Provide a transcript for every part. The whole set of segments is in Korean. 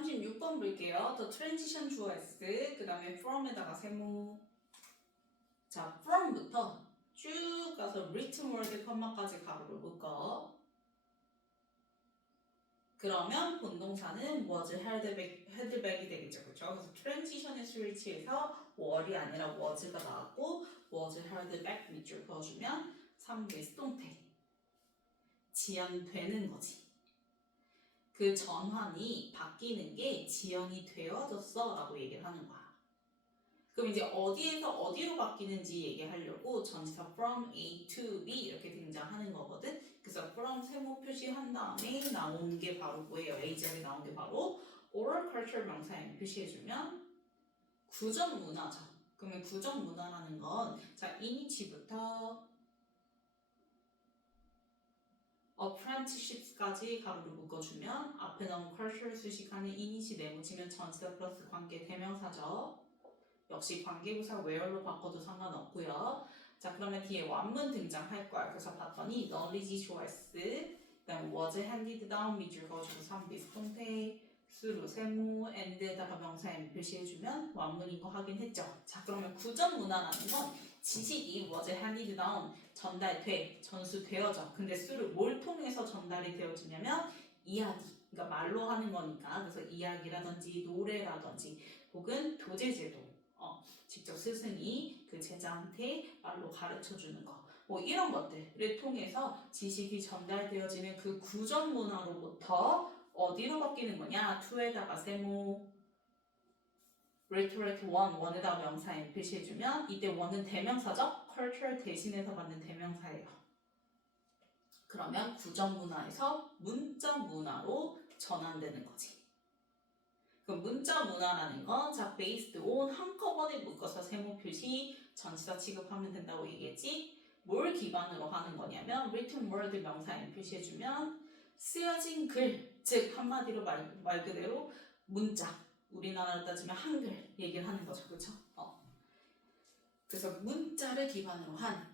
36번 볼게요. The transition 주어 S, 그 다음에 from에다가 세모. 자, from부터 쭉 가서 written word 컴마까지 가로를 묶어. 그러면 본동사는 was held back이 되겠죠. 그렇죠? 그래서 transition의 스위치에서 were이 아니라 was가 나왔고 was held back 밑줄 그어주면 3대 수동태. 지연되는 거지. 그 전환이 바뀌는 게 지연이 되어졌어 라고 얘기를 하는 거야. 그럼 이제 어디에서 어디로 바뀌는지 얘기하려고 전치사 from A to B 이렇게 등장하는 거거든. 그래서 from 세모 표시한 다음에 나온 게 바로 뭐예요? A 자리에 나온 게 바로 oral culture 명사에 표시해주면 구전 문화죠. 그러면 구전 문화라는 건 자 이니치부터 apprenticeships까지 가로를 묶어주면 앞에 나온 culture 수식하는 이니치 네모치면 전치사 플러스 관계 대명사죠. 역시 관계부사 where로 바꿔도 상관없고요. 자 그러면 뒤에 완문 등장할 거야. 그래서 봤더니 knowledge 좋아했어. 그다음 was handed down 밑줄 그어주고 3비 수동태 수로 세모 and에다가 명사 M 표시해주면 완문인 거 확인했죠. 자 그러면 구전 문화라는 건 지식이 was handed down 전달돼 전수되어져. 근데 수를 뭘 통해서 전달이 되어지냐면 이야기. 그러니까 말로 하는 거니까 그래서 이야기라든지 노래라든지 혹은 도제제도 직접 스승이 그 제자한테 말로 가르쳐주는 거. 뭐 이런 것들을 통해서 지식이 전달되어지는 그 구전 문화로부터 어디로 바뀌는 거냐? to에다가 세모 rhetoric one에다가 명사 M 표시해주면 이때 one은 대명사죠? culture 대신해서 받는 대명사예요. 그러면 구전 문화에서 문자 문화로 전환되는 거지. 그럼 문자 문화라는 건 자 based on 한꺼번에 묶어서 세모 표시 전치사 취급하면 된다고 얘기했지. 뭘 기반으로 하는 거냐면 written word 명사 M 표시해주면 쓰여진 글, 즉 한마디로 말 그대로 문자, 우리나라로 따지면 한글 얘기를 하는 거죠. 그렇죠? 그래서 문자를 기반으로 한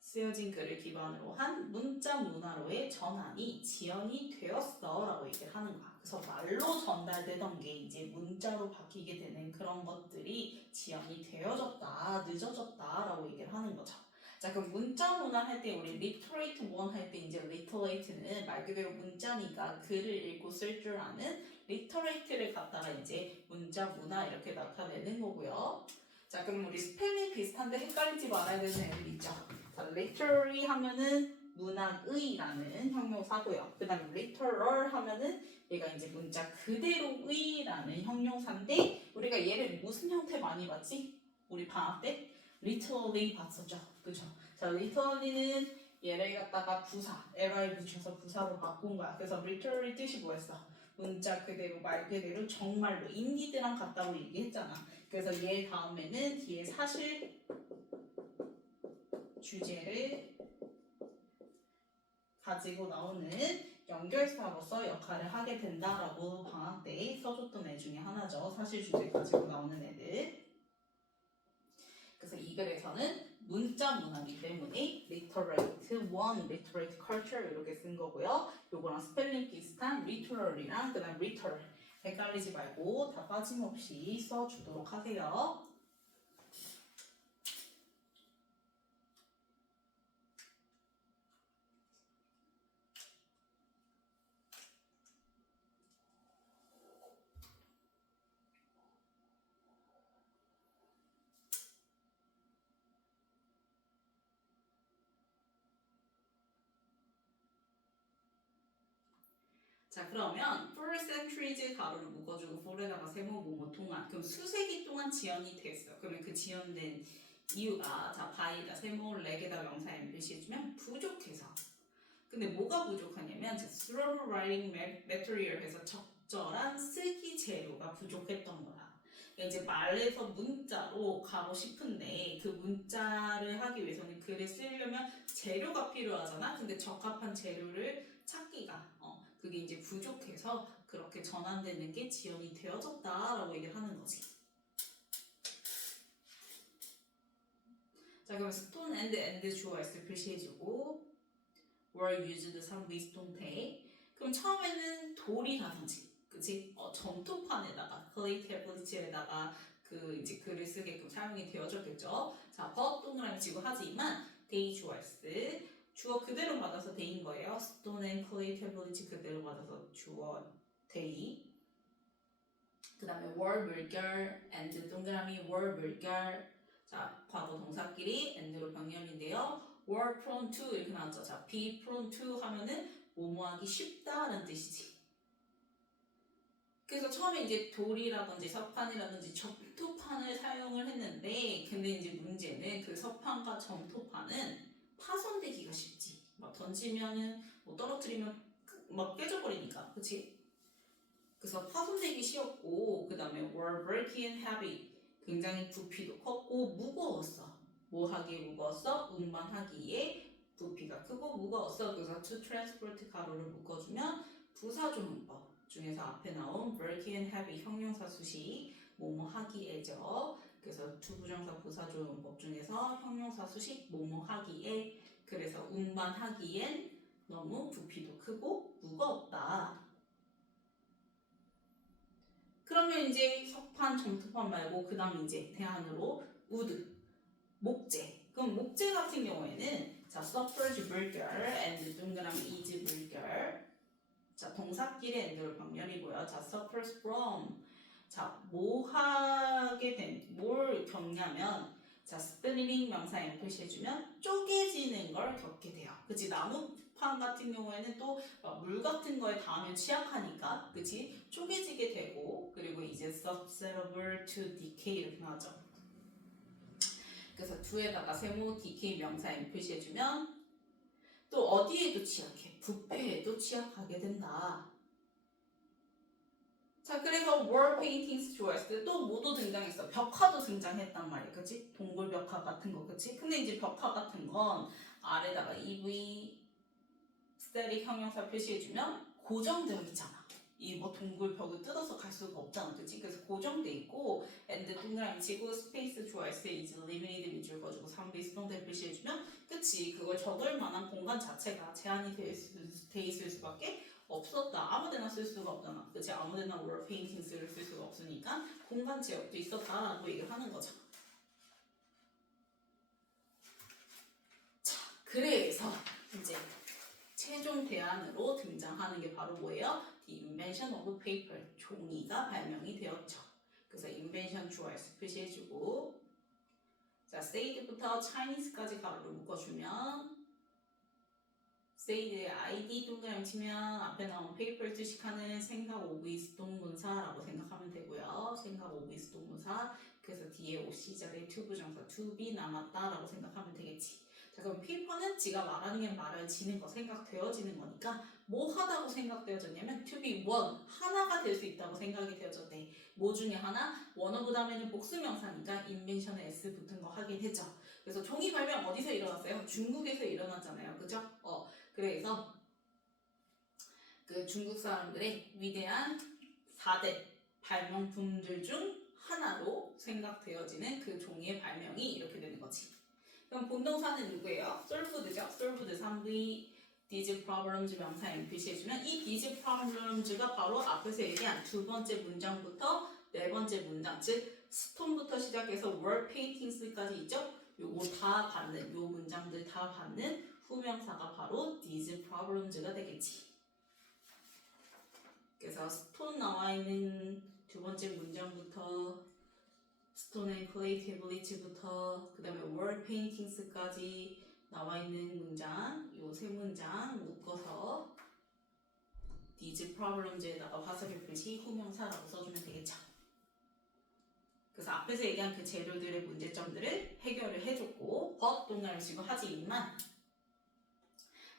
쓰여진 글을 기반으로 한 문자 문화로의 전환이 지연이 되었어 라고 얘기를 하는 거야. 그래서 말로 전달되던 게 이제 문자로 바뀌게 되는 그런 것들이 지연이 되어졌다, 늦어졌다 라고 얘기를 하는 거죠. 자 그럼 문자 문화 할 때 우리 literate one 할 때 이제 literate는 말 그대로 문자니까 글을 읽고 쓸 줄 아는 literate를 갖다가 이제 문자 문화 이렇게 나타내는 거고요. 자 그럼 우리 스펠링 비슷한데 헷갈리지 말아야 되는 애들 있죠. 자, literary 하면은 문학의라는 형용사고요. 그 다음에 literal 하면은 얘가 이제 문자 그대로의라는 형용사인데 우리가 얘를 무슨 형태 많이 봤지? 우리 방학 때 literally 봤었죠. 그죠? 자, literally는 얘를 갖다가 부사, ly 붙여서 부사로 바꾼 거야. 그래서 literally 뜻이 뭐였어? 문자 그대로 말 그대로 정말로 인디드랑 같다고 얘기했잖아. 그래서 얘 다음에는 뒤에 사실 주제를 가지고 나오는 연결사로서 역할을 하게 된다라고 방학 때 써줬던 애 중에 하나죠. 사실 주제 가지고 나오는 애들. 그래서 이 글에서는 문자 문화이기 때문에 literate one, literate culture 이렇게 쓴 거고요. 요거랑 스펠링 비슷한 literary랑 그다음 literal 헷갈리지 말고 다 빠짐없이 써주도록 하세요. 자 그러면 for centuries 가로를 묶어주고 for에다가 세모 뭐뭐 동안 그럼 수세기 동안 지연이 됐어. 그러면 그 지연된 이유가 자 by에다 세모 leg에다 명사 M 표시해주면 부족해서. 근데 뭐가 부족하냐면 thorough writing material 해서 적절한 쓰기 재료가 부족했던 거야. 그러니까 이제 말에서 문자로 가고 싶은데 그 문자를 하기 위해서는 글을 쓰려면 재료가 필요하잖아. 근데 적합한 재료를 찾기가 그게 이제 부족해서 그렇게 전환되는 게 지연이 되어졌다라고 얘기를 하는 거지. 자 그럼 stone and 주어 S 표시해주고 were used 3비 수동태. 그럼 처음에는 돌이라든지 그치? 점토판에다가 클레이 태블릿에다가 그 이제 글을 쓰게끔 사용이 되어졌겠죠. 자, but 동그라미 치고 하지만 they 주어스 주어 그대로 받아서 they인 거예요. stone and clay 태블릿 그대로 받아서 주어 they. 그 다음에 were 물결 and 동그라미 were 물결. 자, 과거 동사끼리 and로 병렬인데요. were prone to 이렇게 나왔죠. 자, be prone to 하면은 뭐뭐하기 쉽다라는 뜻이지. 그래서 처음에 이제 돌이라든지 석판이라든지 점토판을 사용을 했는데 근데 이제 문제는 그 석판과 점토판은 파손되기가 쉽지. 막 던지면은 뭐 떨어뜨리면 막 깨져버리니까, 그치? 그래서 파손되기 쉬웠고 그 다음에 were bulky and heavy 굉장히 부피도 컸고 무거웠어. 뭐 하기에 무거웠어? 운반하기에 부피가 크고 무거웠어. 그래서 to transport 가로를 묶어주면 부사조문법 중에서 앞에 나온 bulky and heavy 형용사 수식 뭐뭐 하기에죠. 그래서 투부정사 부사조문법 중에서 형용사 수식 뭐뭐 하기에 그래서 운반하기엔 너무 부피도 크고 무겁다. 그러면 이제 석판, 점토판 말고 그 다음 이제 대안으로 우드, 목재. 그럼 목재 같은 경우에는 자 suffers 물결 and 동그라미 is 물결. 자 동사끼리 and를 병렬이고요. 자 suffers from 자 뭐 하게 된 뭘 겪냐면 자 splitting 명사에 표시해주면 쪼개지는 걸 겪게 돼요. 그치 나무판 같은 경우에는 또 물 같은 거에 닿으면 취약하니까 그치 쪼개지게 되고 그리고 이제 susceptible to decay 이렇게 나오죠. 그래서 to에다가 세모 decay 명사에 표시해주면 또 어디에도 취약해 부패에도 취약하게 된다. 자 그래서 wall paintings 좋아했을 때 또 뭐도 등장했어. 벽화도 등장했단 말이야. 그치? 동굴 벽화 같은 거 그치? 근데 이제 벽화 같은 건 아래다가 EV static 형용사 표시해주면 고정되어 있잖아. 이 뭐 동굴 벽을 뜯어서 갈 수가 없잖아. 그치? 그래서 고정돼 있고 and 동그라미 치고 스페이스 좋아했을 때 is limited 밑줄 거주고 3배 수동태 표시해주면 그치? 그걸 적을 만한 공간 자체가 제한이 돼 있을 수밖에 없었다. 아무데나 쓸 수가 없잖아. 그치? 아무데나 wall paintings를 쓸 수가 없으니까 공간 제약도 있었다라고 얘기를 하는 거죠. 자, 그래서 이제 최종 대안으로 등장하는 게 바로 뭐예요? The invention of paper. 종이가 발명이 되었죠. 그래서 invention 주어에서 표시해주고 자, said부터 Chinese까지 가로를 묶어주면 said의 id 동그라미 치면 앞에 나온 paper 주식하는 생각 오브 is 동문사라고 생각하면 되고요. 생각 오브 is 동문사 그래서 뒤에 o 시절에 to 부정사 to be 남았다라고 생각하면 되겠지. 자 그럼 paper는 지가 말하는 게 말해지는 거 생각되어지는 거니까 뭐 하다고 생각되어졌냐면 to be one 하나가 될 수 있다고 생각이 되어졌대. 뭐 중에 하나? 원어브 다음에는 복수명사니까 invention에 s 붙은 거 하게 되죠. 그래서 종이 발명 어디서 일어났어요? 중국에서 일어났잖아요. 그죠? 그래서 그 중국 사람들의 위대한 4대 발명품들 중 하나로 생각되어지는 그 종이의 발명이 이렇게 되는 거지. 그럼 본동사는 누구예요? solved죠. solved 3V these problems 명사에 표시해주면 이 these problems가 바로 앞에서 얘기한 두 번째 문장부터 네 번째 문장 즉 stone부터 시작해서 wall paintings까지 있죠. 요거 다 받는 요 문장들 다 받는 후명사가 바로 these problems가 되겠지. 그래서 stone 나와 있는 두 번째 문장부터 stone and clay tablet부터 그 다음에 wall paintings까지 나와 있는 문장 요 세 문장 묶어서 these problems에다가 화살표 표시 후명사라고 써주면 되겠죠. 그래서 앞에서 얘기한 그 재료들의 문제점들을 해결을 해줬고 but 동그라미 치고 하지만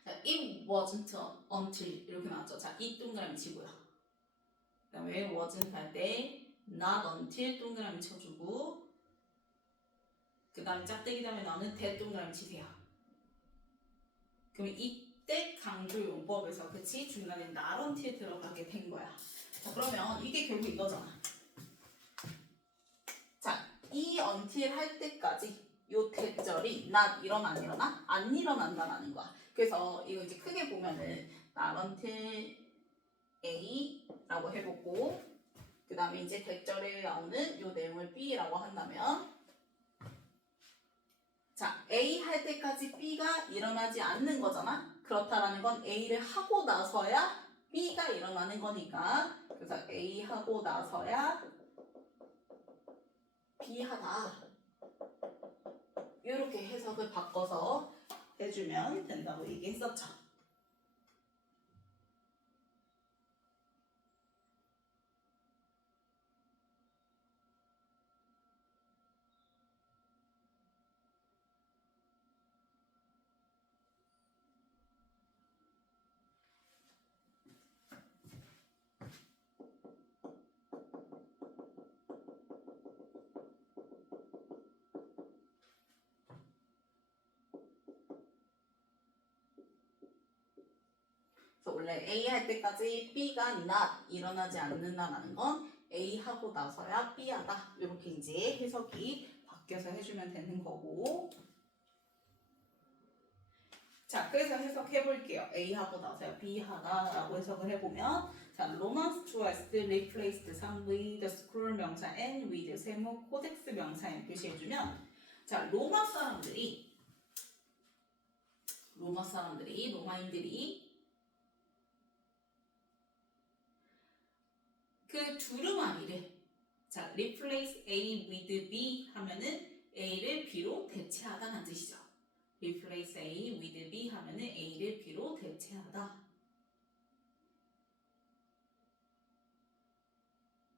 자, it wasn't until 이렇게 나왔죠. 자, it 동그라미 치고요. 그 다음에 wasn't 할 때 not until 동그라미 쳐주고 그 다음에 짝대기 다음에 나오는 that 동그라미 치세요. 그럼 이때 강조 용법에서 그치? 중간에 not until 들어가게 된 거야. 자, 그러면 이게 결국 이거잖아. 자, 이 until 할 때까지 요 대절이 not 일어나 안 일어나? 안 일어난다라는 거야. 그래서 이거 이제 크게 보면은 not until A라고 해보고 그 다음에 이제 대절에 나오는 이 내용을 B라고 한다면 자, A 할 때까지 B가 일어나지 않는 거잖아. 그렇다라는 건 A를 하고 나서야 B가 일어나는 거니까 그래서 A 하고 나서야 B 하다 이렇게 해석을 바꿔서 해주면 된다고 얘기했었죠. 그래서 원래 A 할 때까지 B가 not 일어나지 않는다라는 건 A 하고 나서야 B 하다 이렇게 이제 해석이 바뀌어서 해주면 되는 거고 자 그래서 해석해 볼게요. A 하고 나서야 B 하다라고 해석을 해보면 자 로만 스튜어트 replaced some with scroll 명사 and with 세모 코덱스 명사에 표시해주면 자 로마인들이 그 두루마리를 자 replace A with B 하면은 A를 B로 대체하다는 뜻이죠. replace A with B 하면은 A를 B로 대체하다.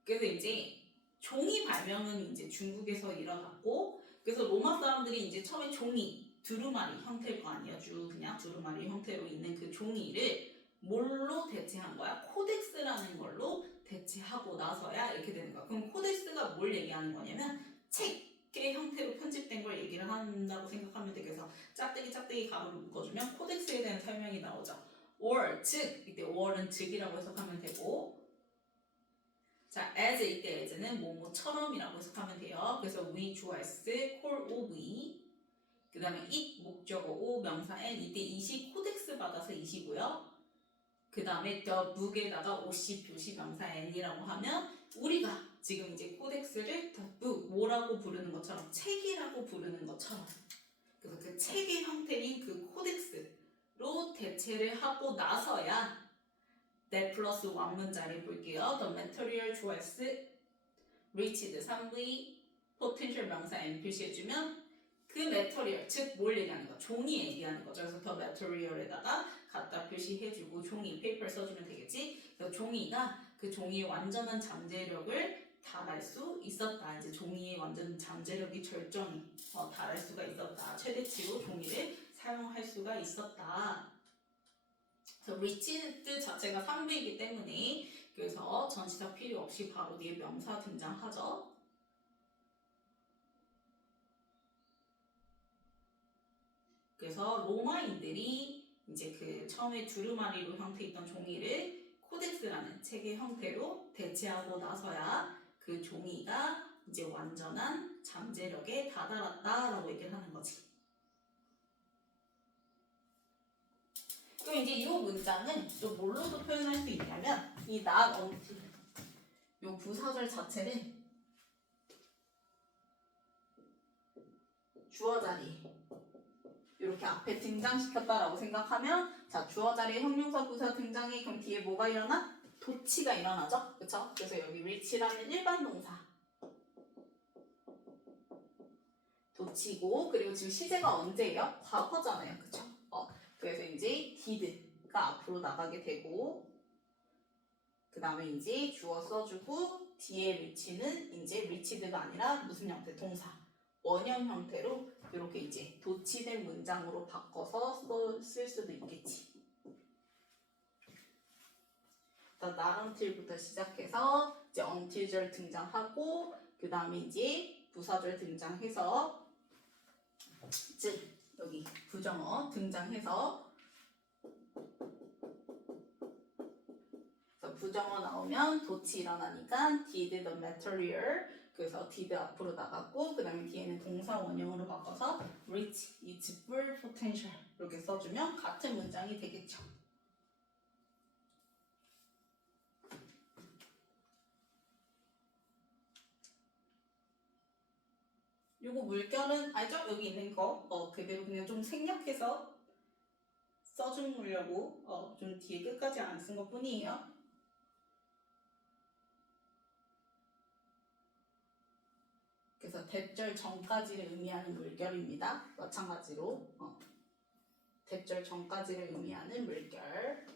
그래서 이제 종이 발명은 이제 중국에서 일어났고 그래서 로마 사람들이 이제 처음에 종이 두루마리 형태일 거 아니야. 쭉 그냥 두루마리 형태로 있는 그 종이를 뭘로 대체한 거야? 코덱스라는 걸로 대체하고 나서야 이렇게 되는 거야. 그럼 코덱스가 뭘 얘기하는 거냐면 책의 형태로 편집된 걸 얘기를 한다고 생각하면 돼. 그래서 짝대기 가로로 묶어주면 코덱스에 대한 설명이 나오죠. or 즉 이때 or은 즉이라고 해석하면 되고 자 as 이때 as는 뭐뭐처럼이라고 해석하면 돼요. 그래서 we 주어s 콜 of 그 다음에 it 목적어 o 명사 n 이때 이시 코덱스 받아서 이시고요. 그 다음에 the book에다가 오시 표시 명사 n이라고 하면 우리가 지금 이제 코덱스를 the book 뭐라고 부르는 것처럼 책이라고 부르는 것처럼 그래서 그 책의 형태인 그 코덱스로 대체를 하고 나서야 that 플러스 원문자리 볼게요. the material choice reached 3V potential 명사 n 표시해주면 그 material 즉 뭘 얘기하는 거 종이 얘기하는 거죠. 그래서 the material에다가 갖다 표시해주고 종이 페이퍼를 써주면 되겠지. 그래서 종이가 그 종이의 완전한 잠재력을 달할 수 있었다. 이제 종이의 완전 잠재력이 절정에 달할 수가 있었다. 최대치로 종이를 사용할 수가 있었다. 그래서 reached 자체가 3부이기 때문에 그래서 전치사 필요 없이 바로 뒤에 명사 등장하죠. 그래서 로마인들이 이제 그 처음에 두루마리로 형태있던 종이를 코덱스라는 책의 형태로 대체하고 나서야 그 종이가 이제 완전한 잠재력에 다다랐다라고 얘기를 하는 거지. 그럼 이제 이 문장은 또 뭘로도 표현할 수 있냐면 이 not until 이 부사절 자체를 주어 자리 이렇게 앞에 등장시켰다라고 생각하면 자 주어 자리에 형용사 부사 등장해 그럼 뒤에 뭐가 일어나? 도치가 일어나죠? 그쵸? 그래서 여기 reach라는 일반 동사 도치고 그리고 지금 시제가 언제예요? 과거잖아요. 그쵸? 그래서 이제 did가 앞으로 나가게 되고 그 다음에 이제 주어 써주고 뒤에 reach는 이제 reached가 아니라 무슨 형태? 동사 원형 형태로 이렇게 이제 도치된 문장으로 바꿔서 쓸 수도 있겠지. 일단 not until부터 시작해서 이제 until절 등장하고 그 다음에 이제 부사절 등장해서 즉 여기 부정어 등장해서 그래서 부정어 나오면 도치 일어나니까 did the material 그래서 did 앞으로 나갔고 그 다음에 뒤에는 동사 원형으로 바꿔서 reach its full potential 이렇게 써주면 같은 문장이 되겠죠. 요거 물결은 알죠? 여기 있는 거 그대로 그냥 좀 생략해서 써주려고 좀 뒤에 끝까지 안 쓴 것 뿐이에요. 그래서 대절 전까지를 의미하는 물결입니다. 마찬가지로 대절 전까지를 의미하는 물결.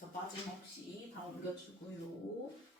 그래서 빠짐없이 다 옮겨주고요.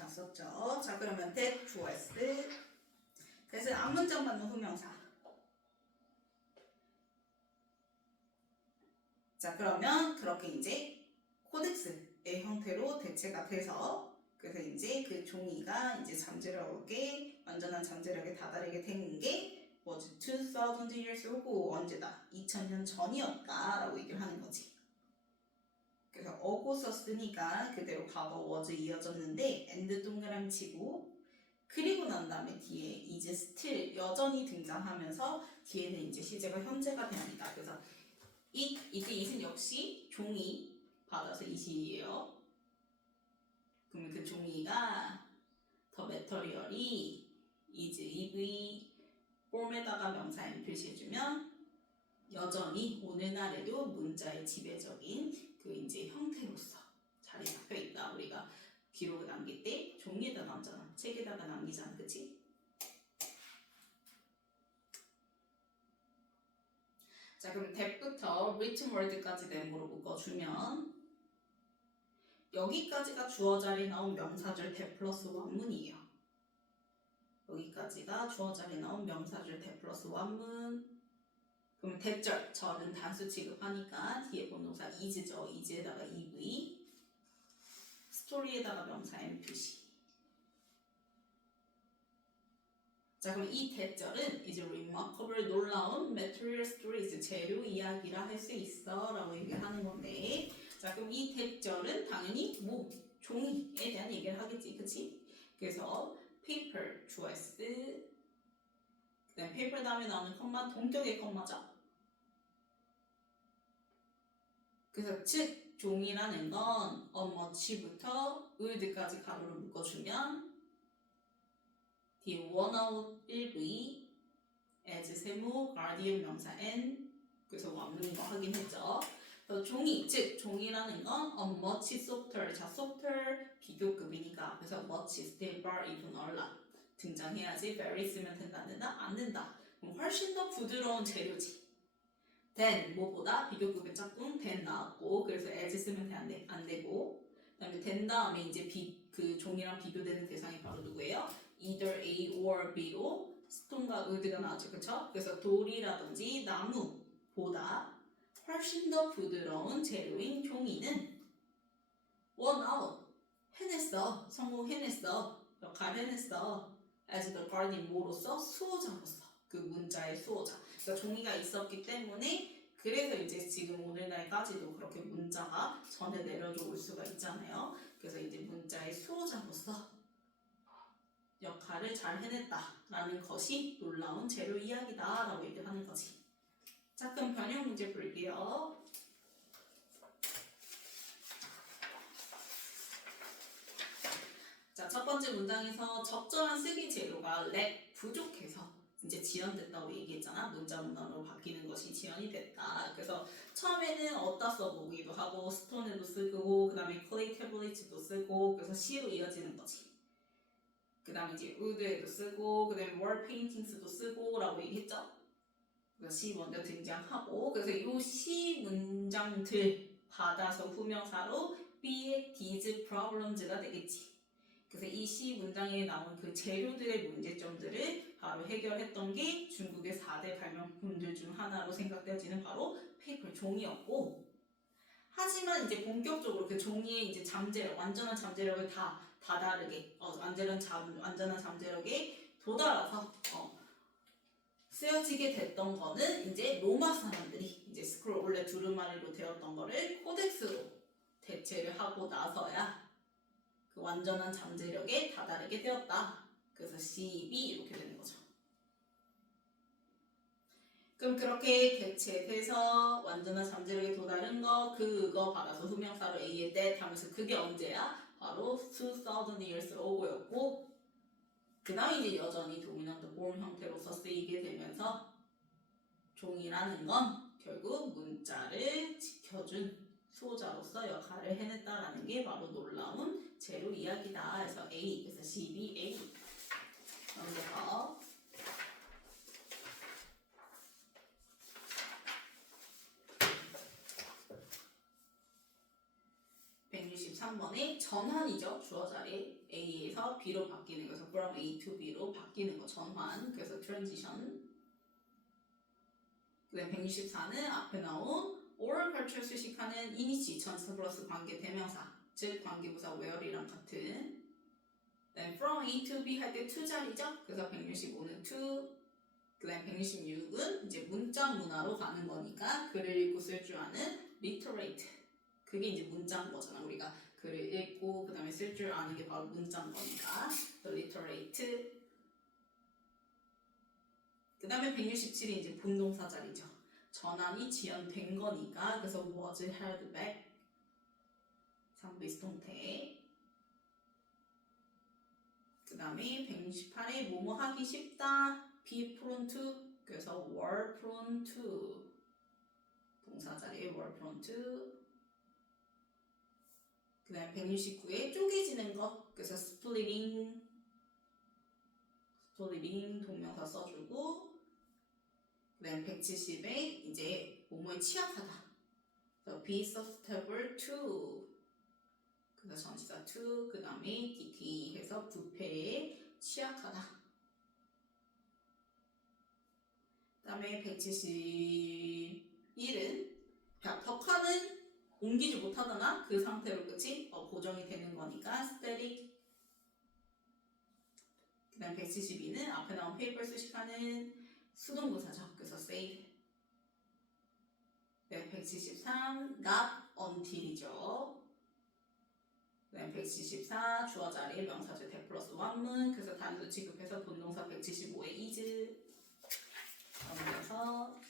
자, 썼죠? 자, 그러면 that was. 그래서 앞문장 받는 후명사. 자, 그러면 그렇게 이제 코덱스의 형태로 대체가 돼서 그래서 이제 그 종이가 이제 잠재력에 완전한 잠재력에 다다르게 된 게 was 2000 years ago 언제다? 2000년 전이었다라고 얘기를 하는 거지. 그래서 어고 썼으니까 그대로 과거 was 이어졌는데 and 동그라미 치고 그리고 난 다음에 뒤에 이제 still 여전히 등장하면서 뒤에는 이제 시제가 현재가 됩니다. 그래서 이때 it은 역시 종이 받아서 it이에요. 그러면 그 종이가 더 메터리얼이 is, if 폼에다가 명사 m 표시해주면 여전히 오늘날에도 문자의 지배적인 그 이제 형태로서 자리 잡혀 있다. 우리가 기록을 남길 때 종이에다 남잖아. 책에다가 남기잖아. 그치? 자, 그럼 that부터 written word까지 네모로 묶어주면 여기까지가 주어 자리에 나온 명사절 that 플러스 원문이에요. 여기까지가 주어 자리에 나온 명사절 that 플러스 원문. 그럼 대절, 절은 단수 취급하니까 뒤에 본동사 is죠. is에다가 ev, 스토리에다가 명사 m 표시. 자, 그럼 이 대절은 이제 remarkable 놀라운 material stories 재료 이야기라 할 수 있어 라고 얘기를 하는 건데 자, 그럼 이 대절은 당연히 뭐 종이에 대한 얘기를 하겠지, 그치? 그래서 paper, 주어s 그다음 paper 다음에 나오는 컴마 동격의 컴마죠. 그래서 즉 종이라는 건 much부터 would까지 가로를 묶어주면 뒤에 원아웃 1v as 세모 guardian 명사 n 그래서 원문인 거 확인했죠. 그래서 종이 즉 종이라는 건 much softer 자 softer 비교급이니까 그래서 much still far even a lot 등장해야지 very 쓰면 된다 안 된다? 안 된다. 그럼 훨씬 더 부드러운 재료지. then 뭐보다 비교급의 짝꿍 then 나왔고 그래서 as 쓰면 안 되고 그다음에 then 다음에 이제 그 종이랑 비교되는 대상이 바로 누구예요? either A or B로 스톤과 would가 나왔죠, 그쵸? 그래서 돌이라든지 나무보다 훨씬 더 부드러운 재료인 종이는 won out 해냈어, 성공해냈어, 역할 해냈어. as the guardian 뭐로서? 수호자로서 그 문자의 수호자. 그러니까 종이가 있었기 때문에 그래서 이제 지금 오늘날까지도 그렇게 문자가 전해 내려져 올 수가 있잖아요. 그래서 이제 문자의 수호자로서 역할을 잘 해냈다라는 것이 놀라운 재료 이야기다라고 얘기를 하는 거지. 자, 그럼 변형 문제 볼게요. 번째 문장에서 적절한 쓰기 재료가 렉 부족해서 이제 지연됐다고 얘기했잖아. 문자 문항으로 바뀌는 것이 지연이 됐다. 그래서 처음에는 어디다 써보기도 하고 스톤에도 쓰고 그 다음에 클레이 태블릿도 쓰고 그래서 C로 이어지는 거지. 그 다음에 이제 우드에도 쓰고 그 다음에 월 페인팅스도 쓰고 라고 얘기했죠. 그래서 C 먼저 등장하고 그래서 이 C 문장들 받아서 후명사로 B의 these problems가 되겠지. 그래서 이 C 문장에 나온 그 재료들의 문제점들을 바로 해결했던 게 중국의 4대 발명품들 중 하나로 생각되어지는 바로 페이퍼 종이였고, 하지만 이제 본격적으로 그 종이의 이제 잠재력, 완전한 잠재력을 다 다르게 완전한 잠재력에 도달해서 쓰여지게 됐던 거는 이제 로마 사람들이 이제 스크롤 원래 두루마리로 되었던 거를 코덱스로 대체를 하고 나서야 그 완전한 잠재력에 다다르게 되었다. 그래서 CB 이렇게 되는 거죠. 그럼 그렇게 대체돼서 완전한 잠재력에 도달한 거 그거 받아서 후명사로 A의 that 하면서 그게 언제야? 바로 2000 years ago였고 그 다음에 이제 여전히 도미넌트 폼 형태로서 쓰이게 되면서 종이라는 건 결국 문자를 지켜준 수호자로서 역할을 해냈다라는 게 바로 놀라운 재료 이야기다. 그래서 A, 그래서 CBA 넘겨서 163번에 전환이죠. 주어 자리 A에서 B로 바뀌는 거죠. from A to B로 바뀌는 거 전환. 그래서 transition. 그 다음 164는 앞에 나온 oral culture 수식하는 이니치 전사 플러스 관계 대명사 즉 관계부사 where이랑 같은 from A to B 할 때 to 자리죠. 그래서 165는 to 그 다음 166은 이제 문자 문화로 가는 거니까 글을 읽고 쓸 줄 아는 literate 그게 이제 문자인 거잖아. 우리가 글을 읽고 그 다음에 쓸 줄 아는 게 바로 문자인 거니까 literate 그 다음에 167이 이제 본동사 자리죠. 전환이 지연된 거니까 그래서 was held back 상비스 동태 그 다음에 168에 뭐뭐 하기 쉽다 be prone to 그래서 were prone to 동사 자리에 were prone to 그 다음에 169에 쪼개지는 것 그래서 splitting 동명사 써주고 그 다음 170에 이제 뭐뭐에 취약하다 그래서 be susceptible to 그래서 전치사 to 그 다음에 decay 해서 부패에 취약하다 그 다음에 171은 벽화는 옮기지 못하거나 그 상태로 끝이 고정이 되는 거니까 static 그 다음 172는 앞에 나온 페이퍼 수식하는 수동부사죠. 그래서 save 네, 173 not until이죠. 그 다음 174 주어 자리에 명사절 that 플러스 원문 그래서 단수 취급해서 본동사 175에 is 넘겨서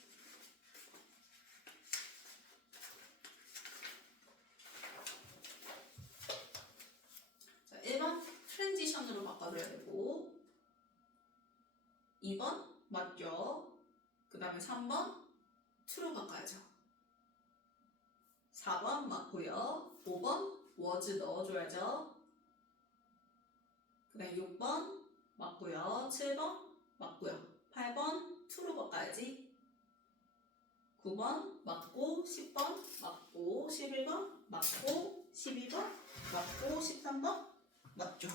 자 1번 트랜지션으로 바꿔줘야 되고 2번 맞죠. 그 다음에 3번 to로 바꿔야죠. 4번 맞고요. 5번 was 넣어줘야죠. 그 다음에 6번 맞고요. 7번 맞고요. 8번 to로 바꿔야지. 9번 맞고 10번 맞고 11번 맞고 12번 맞고 13번 맞죠.